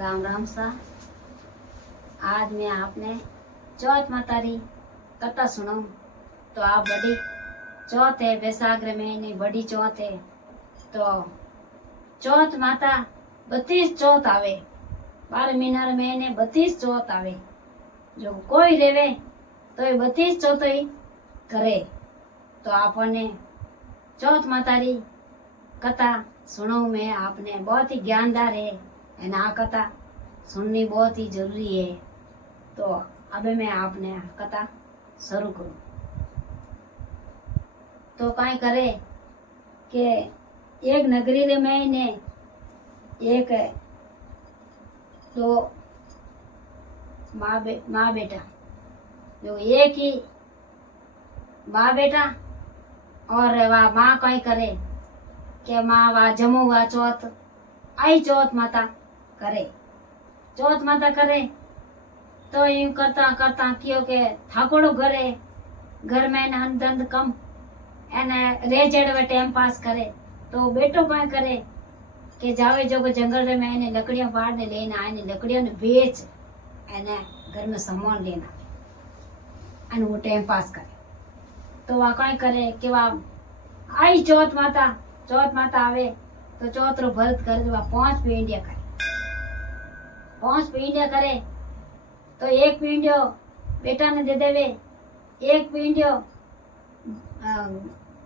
राम राम सा। आज मैं आपने चौथ माता री कथा सुनाऊं। तो आप बड़ी चौथ है, वैशाख महीने बड़ी चौथ है। तो चौथ माता 32 चौथ आवे, 12 महीना महीने 32 चौथ आवे। जो कोई रेवे तो ये 32 चौथ ही करे। तो आपने चौथ माता री कथा सुनो, मैं आपने बहुत ही ज्ञानदार है एंड आ कथा सुननी बहुत ही जरूरी है। तो अब मैं आपने कथा शुरू करूं। तो कई करे कि एक नगरी रे में ने एक दो माँ बेटा, जो एक ही माँ बेटा और वह माँ कई करे कि माँ वा जमो वा चौथ आई चौथ माता करे। चौथ माता करे तो यूं करता करता क्यों के थाकोड़ो घर में न हंदंद कम एने रे जड़वे टाइम पास करे। तो बेटो क्या करे कि जावे जो जंगल रे में एने लकड़ियां पाड़ ने लेना, एने लकड़ियां ने बेच एने घर में सामान लेना एने वो टाइम पास करे। तो वह क्या करे कि वह आई चौथ माता आवे तो चौथ रो व्रत करे। तो वह 5 पींडिया करे, 5 पींडिया करे। तो एक पींडियो बेटा ने दे देवे, एक पींडियो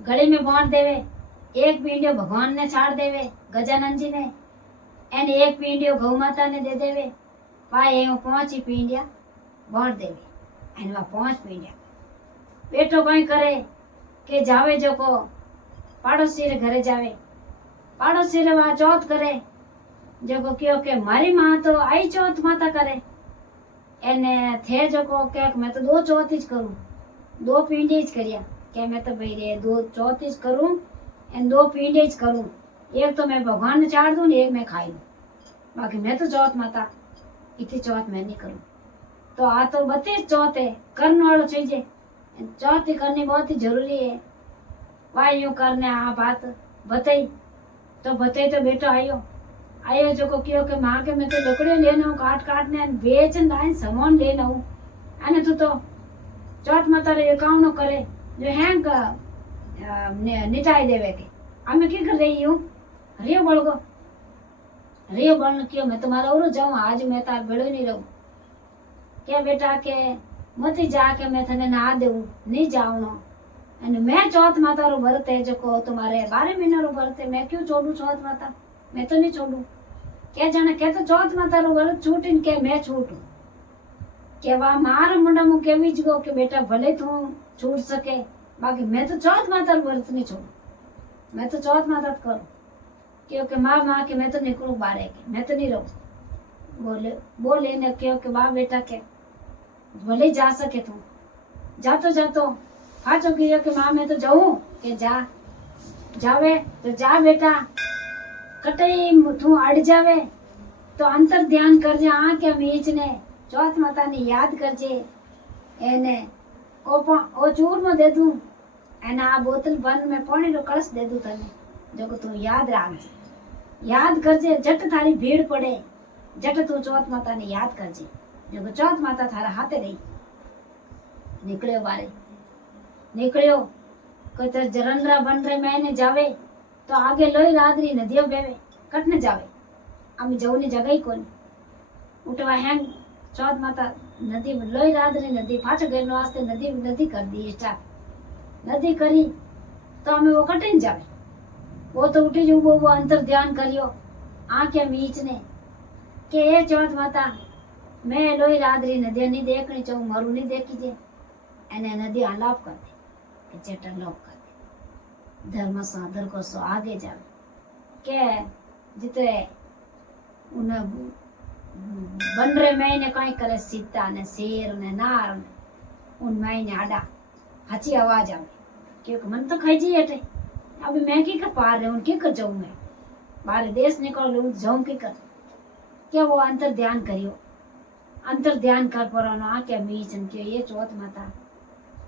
गले में बांध देवे, एक पींडियो भगवान ने छाड़ देवे गजानन जी ने, एंड एक पींडियो गौ माता ने दे देवे। पाए 5 ही पींडिया बांध देवे एंड वह 5 पींडिया। बेटो कहीं करे कि जावे जो को पाड़ोसी रे घरे जावे, पाड़ोसी रे वहाँ चौथ करे। जो को क्यों के मारी माँ तो आई चौथ माता करे एने थे जो को के मैं तो 2 चौथ ही करूं, 2 पींडे ही करिया के मैं तो भाई रे 2 चौथ ही करूं एंड 2 पींडे ही करूं। एक तो मैं भगवान ने चाड़ दूं, एक मैं खाई लूं, बाकी मैं तो चौथ माता इतनी चौथ मैं नहीं करूं। तो आ तो 32 चौथ है, करने वालों चाहिए, चौथ ही करनी बहुत ही जरूरी है। वाह यूं करने आ बात बताई तो बेटो आयो जो को क्यों के माँ के मैं तो लकड़ी लेना हूँ, काट ने बेचन लाइन सामान लेना हूँ। अने तो चौथ माता रे एकाउंट करे जो हैंग निटाई देवे के हमें की कर रही हूँ। रियो बड़न क्यों मैं तुम्हारा और जाऊँ, आज मैं तार बेड़ो नहीं रहूँ। क्या बेटा के मती जाके मैं थने ना देऊँ, नहीं जाऊँ। अने मैं चौथ माता रो व्रत है जो को तुम्हारे 12 महीना रो व्रत है, मैं क्यों छोड़ू चौथ माता, मैं तो नहीं छोड़ू। क्या जाने क्या तो चौथ माता रो व्रत छूटीन के मैं छूटू के वा मार मुंडा मु केवी जो के बेटा भले तू छूट सके, बाकी मैं तो चौथ माता रो व्रत नहीं छोड़ू, मैं तो चौथ माता करूं। क्योंकि माँ के मैं तो निकलू बारे के, मैं तो नहीं रहूं। बोले ने क्यों के बा बेटा के भले जा सके तू जातो फाचो कियो के माँ मैं तो जाऊं के जावे तो जा बेटा, कटई तू अड़ जावे तो अंतर ध्यान कर जे आंखे मीच ने चौथ माता ने याद कर जे एने ओ चूरमा दे दूं एने आ बोतल बंद में पानी रो कलश दे दूं तने जो तू याद राख जे, याद कर जे। जट थारी भीड़ पड़े जट तू चौथ माता ने याद कर जे जो चौथ माता थारा हाथे रही। निकलियो कोई तो जरंद्रा बन रहे मैंने जावे तो आगे लोई रादरी नदियों बेवे कटने जावे, अमी जवनी जगह ही कोनी उठवा हैंग चौथ माता नदी लोई रादरी नदी पाछो गेरनो वास्ते नदी कर दी स्टार्ट। नदी करी तो हमें वो कटे जावे, वो तो उठी जो वो अंतर ध्यान करियो आंखें मीचने के ये चौथ माता मैं लोई रादरी नदी नहीं देखनी चाहूँ, मरू नहीं देखी जे एने नदी आलाप कर दे के चेटर लोप कर दे। धर्म साधर को सो आगे जावे के जितने उन बन रहे मैंने कहीं करे सीता ने शेर ने नार ने उन मैंने आडा हची आवाज आवे क्योंकि मन तो खाई जी हटे। अभी मैं की कर पार रहे उनकी कर जाऊं, मैं बाहर देश निकल लूं जाऊं की कर क्या वो अंतर ध्यान करियो, अंतर ध्यान कर परो आ क्या मीचन के ये चौथ माता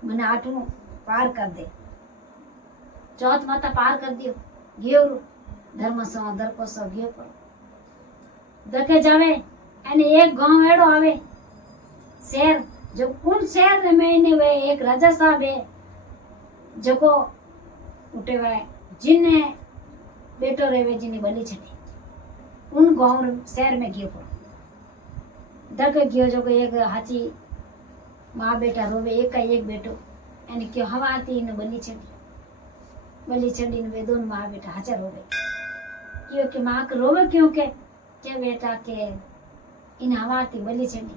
मैंने 8वां पार कर दे। चौथ माता पार कर दियो गियो धर्म सो दर को सो गियो पर दके जावे અને एक गांव एड़ो आवे शहर जो उन शहर में ने वे एक राजा साहब है जो को उठे वे जिन्ने बेटो रेवे जिनी बलि छड़ी उन गांव शहर में गयो धक गयो जो एक हाची माँ बेटा रोवे एक बेटो एने क्यों हवाती ने बलि छड़ी ने वे दोन माँ बेटा हाचा रोवे क्यों के माँ के रोवे क्यों के बेटा के इन हवाती बलि छड़ी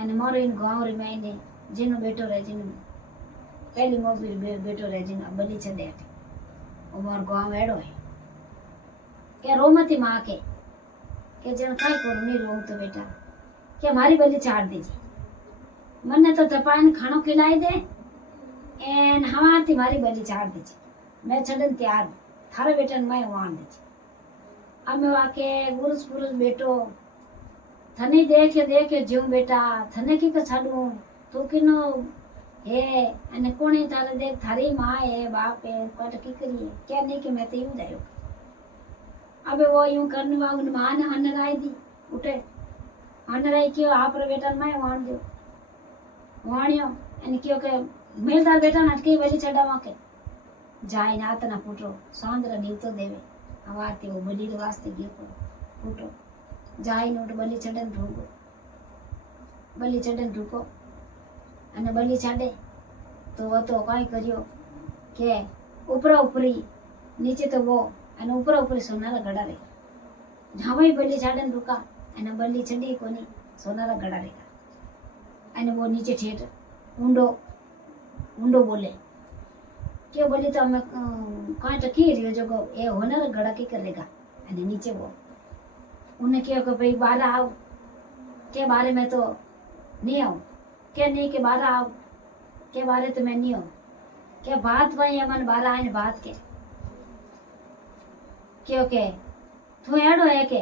एने मारो इन गांव रे में ने जिनो बेटो रहे जिनो पहली मोबी बेटो रहे जिनो बलि छड़े ओ मार गांव एड़ो है के रोमती माँ के जन काय करू नहीं रो तो बेटा के मारी बलि छाड़ दीजिए मने तो तपान खानो खिलाई दे एन हमारी मारी बलि छाड़ दीजिए मैं छड़न तैयार हूँ थारे बेटा ने मैं वाण दीजिए अमे वाके गुरुस पुरुष बेटो थने देखे जीव बेटा थने की तो छाड़ू तू किनो है अने कोणी तारे देख थारी माँ है बाप है कट की करिए क्या नहीं कि मैं तो यूं जायो अबे वो यूं करने वाउन माँ ने हनराई दी उठे हनराई क्यों आप रे बेटा मैं वाण दो वाणियो अने क्यों के मेलदार बेटा नटके बलि चढ़ावा के जाय नात ना फूटो सांद्र नीवतो देवे हवाती वो बलि वास्ते गयो फूटो जाय नोट बलि चढ़न ढूंढो बलि चढ़न ढूको अने बलि छाड़े तो वो तो काई करियो के ऊपरा ऊपरी नीचे तो वो अने ऊपरा ऊपरी सोनारा गड़ा रे जावई बलि छाड़न ढूका अने बलि चढ़ी कोनी सोनारा गड़ा रे अने वो नीचे ठेठ ऊंडो बोले क्यों बोली तो हमें कहाँ टकी रही जो को ये होना गड़ा की करेगा अने नीचे वो उन्हें क्यों कि भाई बाहर आओ के बारे में तो नहीं आऊँ के नहीं के बाहर आओ के बारे तो मैं नहीं हूँ के बात वही मन बाहर आए बात के क्यों के तू एड़ो है के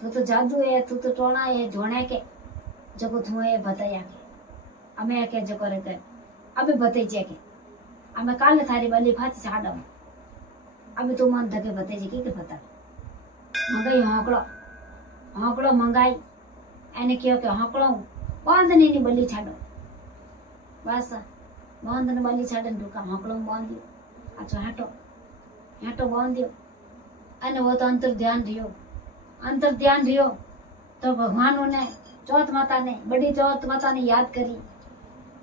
तू तो जादू है तू तो टोना है जोड़े के जो को तू ये बताया के अमे के जो करे के अबे बताई जे के अमे काले थारी बलि फाची छाड़ो अबे तू मन धके बताई जे के पता मंगाई होंकड़ो मंगाई एने क्यों के होंकड़ो बांधने नी बलि छाड़ो बस बांधने बलि छाड़न ढूका होंकड़ो बांधियो अच्छा हेटो बांधियो अने वो तो अंतर ध्यान रियो तो भगवान ने चौथ माता ने बड़ी चौथ माता ने याद करी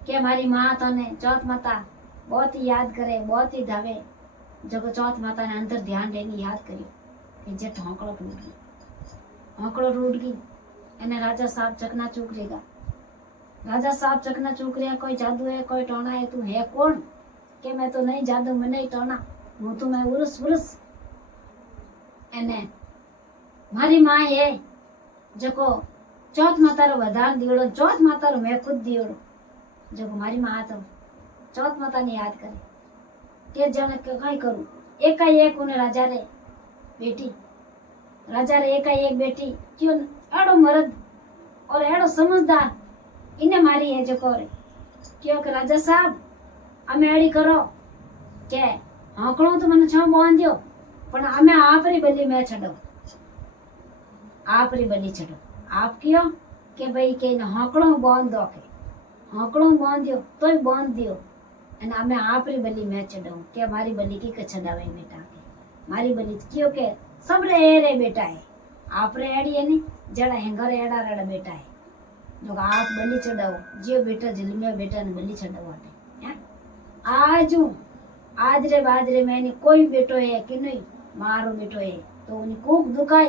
कि हमारी माँ तो ने चौथ माता बहुत ही याद करे बहुत ही धावे जो चौथ माता ने अंतर ध्यान देनी याद करी कि जट होंकड़ो रूट गई एने राजा साहब चकना चूक रहेगा राजा साहब चकना चूक रहे कोई जादू है कोई टोना है तू है कौन के मैं तो नहीं जादू मैं नहीं टोना हूँ तो मैं उरुस एने मारी माँ है जो चौथ माता रो वधार दियोड़ो चौथ माता रो मैं खुद दियोड़ो जो मारी माँ तो चौथ माता ने याद करे के जन कई करूं एक उन्हें राजा रे एक बेटी क्यों एड़ो मर्द और एड़ो समझदार इन्हें मारी है जो रे क्यों के राजा साहब अमे एड़ी करो के होंकड़ो तो मन छो बांध दियो पण अमे आपरी बलि में छड़ो आपरी बलि छड़ो आप क्यों के भाई के होंकड़ो बांध दो के होंकड़ो बांध दियो तो ही बांध दियो अने अमे आपरी बलि में छड़ो के मारी बलि की छड़ावे बेटा के मारी बलि क्यों के सब रे बेटा है आप रे एड़ी है नी जड़ा हेंगर एड़ा रेड़ा बेटा है जो आप बलि चढ़ाओ जियो बेटा जलमिया बेटा ने बलि चढ़ाओ आटे आज रे बाजरे मैंने कोई बेटो है कि नहीं मारो बेटो है तो उन्हें खूब दुखाई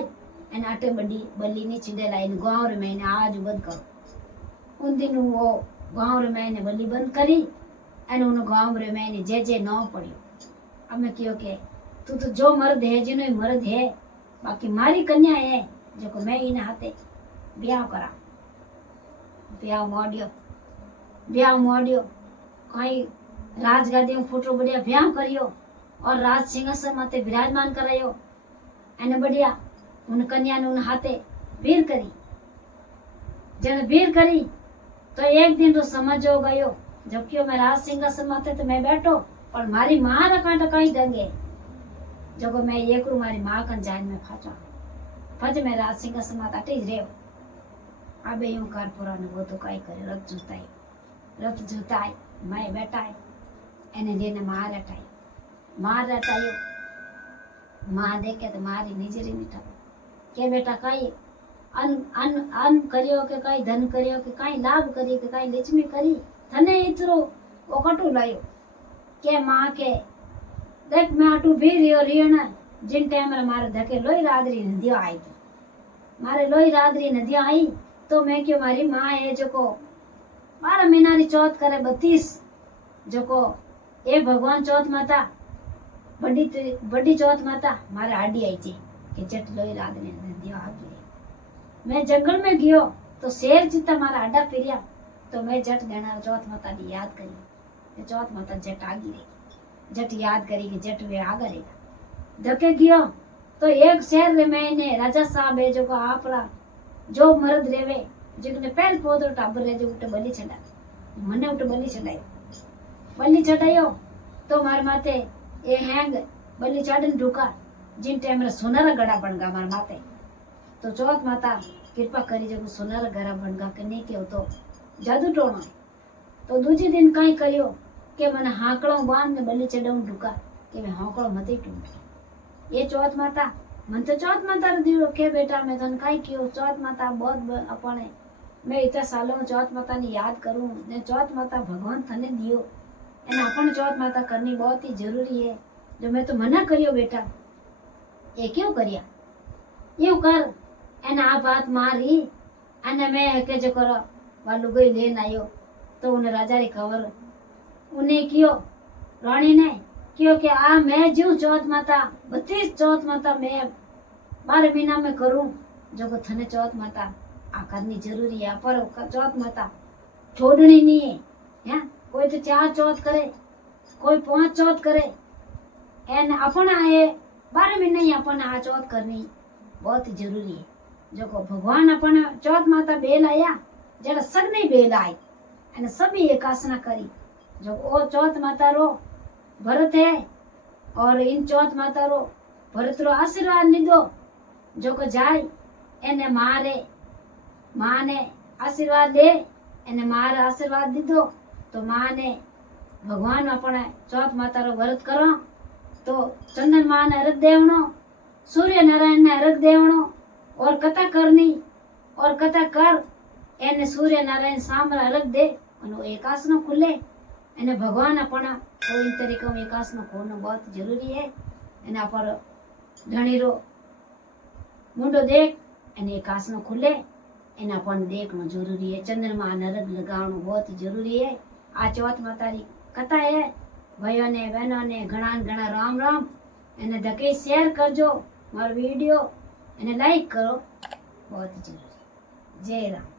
एन आटे बड़ी बलि नहीं छिड़े लाई गाँव रे मैंने आज बंद करो उन दिन वो गाँव रे मैंने बलि बंद करी एन उन गाँव रे मैंने जे न पड़ियो अब मैं क्यों के तू तो जो मर्द है जिनो मर्द है बाकी मारी कन्या है जो को मैं इन हाथे ब्याह करा ब्याह मोडियो कई राजगादी में फोटो बढ़िया ब्याह करियो और राज सिंहासन माते विराजमान करायो एने बढ़िया उन कन्या ने उन हाथे वीर करी जन वीर करी तो एक दिन तो समझो गयो जबकि मैं राज सिंहासन माते तो मैं बैठो पर मारी मां रा कांटा कई गंगे जो मैं एक रू मारी मां कन जान में फाचा फज मैं राज सिंहासन माता टेज रेव આ બે यूं कार पुराने वो तो काई करे रथ जुताई माए बेटाए એને લઈને માર અટાયો માં દેખે તો મારી નીજરી નીઠા કે બેટા કઈ અન કર્યો કે કઈ ધન કર્યો કે કઈ લાભ કરી કે કઈ લક્ષ્મી કરી તને ઇતરો ઓકટું લાયો કે માં કે દેખ मैं आटू भी रियो ना जिन टाइम मारे धके लोई रादरी नदिया आई थी मारे लोई रादरी नदिया आई तो मैं क्यों मारी माँ है जो को 12 महीना री चौथ करे 32 जो को ए भगवान चौथ माता बड़ी चौथ माता मारे आडी आई थी कि जट लोई रादरी नदिया आ गई मैं जंगल में गयो तो शेर जीता मारा आडा फिरिया तो मैं जट गणा चौथ माता की याद करी चौथ माता जट आ गई जट याद करी कि जट वे आ करेगा धके गयो तो एक शहर रे मैंने राजा साहब है जो को आपरा जो मर्द रेवे जिकने पहल पोदो टाबर रे जो उठे बलि चढ़ा मने उठे बलि चढ़ायो तो मार माथे ए हैंग बलि चढ़न ढुका जिन टाइम रे सोनारा गड़ा बनगा मार माथे तो चौथ माता कृपा करी जो सोनारा गड़ा बनगा के नहीं के तो जादू टोणो तो दूजे दिन कई करियो के मने हाकड़ो बांध ने बलि चढ़ाऊं ढुका के मैं हाकड़ो मते टूट ये चौथ माता मन तो चौथ माता रे दियो के बेटा मैं तन काई कियो चौथ माता बहुत अपने मैं इतना सालों चौथ माता ने याद करूं ने चौथ माता भगवान थने दियो एने अपन चौथ माता करनी बहुत ही जरूरी है जो मैं तो मना करियो बेटा ये क्यों करिया ये कर एने आ बात मारी अने मैं के जो करो वालू गई लेन आयो तो उन्हें राजा री खबर उन्हें कियो रानी ने क्योंकि आ मैं जो चौथ माता 32 चौथ माता मैं 12 महीना में करूं जो को थने चौथ माता आ करनी जरूरी है पर चौथ माता छोड़नी नहीं है या कोई तो 4 चौथ करे कोई 5 चौथ करे एन अपन आए 12 महीने ही अपन आ चौथ करनी बहुत जरूरी है जो को भगवान अपन चौथ माता बेल आया जरा सब नहीं बेल आई एने सभी एकासना करी जो ओ चौथ माता रो भरत है और इन चौथ माता रो भरत रो आशीर्वाद लीधो जो को जाय एने माँ ने आशीर्वाद दे एने मार आशीर्वाद दीधो तो माँ ने भगवान अपने चौथ माता रो व्रत करो तो चंदन माँ ने अर्घ देवनो सूर्य नारायण ने अर्घ देवनो और कथा करनी और कथा कर एने सूर्य नारायण सामने अर्घ दे और एकासनो खुले एने भगवान अपना तो इन तरीके में एकासनो खोनो बहुत जरूरी है एना पर धणीरो मुंडो देख एने एकासनो खुले एना पण देखनो जरूरी है चंद्रमा नरक लगावनो बहुत जरूरी है आ चौथ माता री कथा है भाइयों ने बहनों ने घना राम राम एने धके शेयर करजो मारो वीडियो एने लाइक करो बहुत जरूरी जय राम।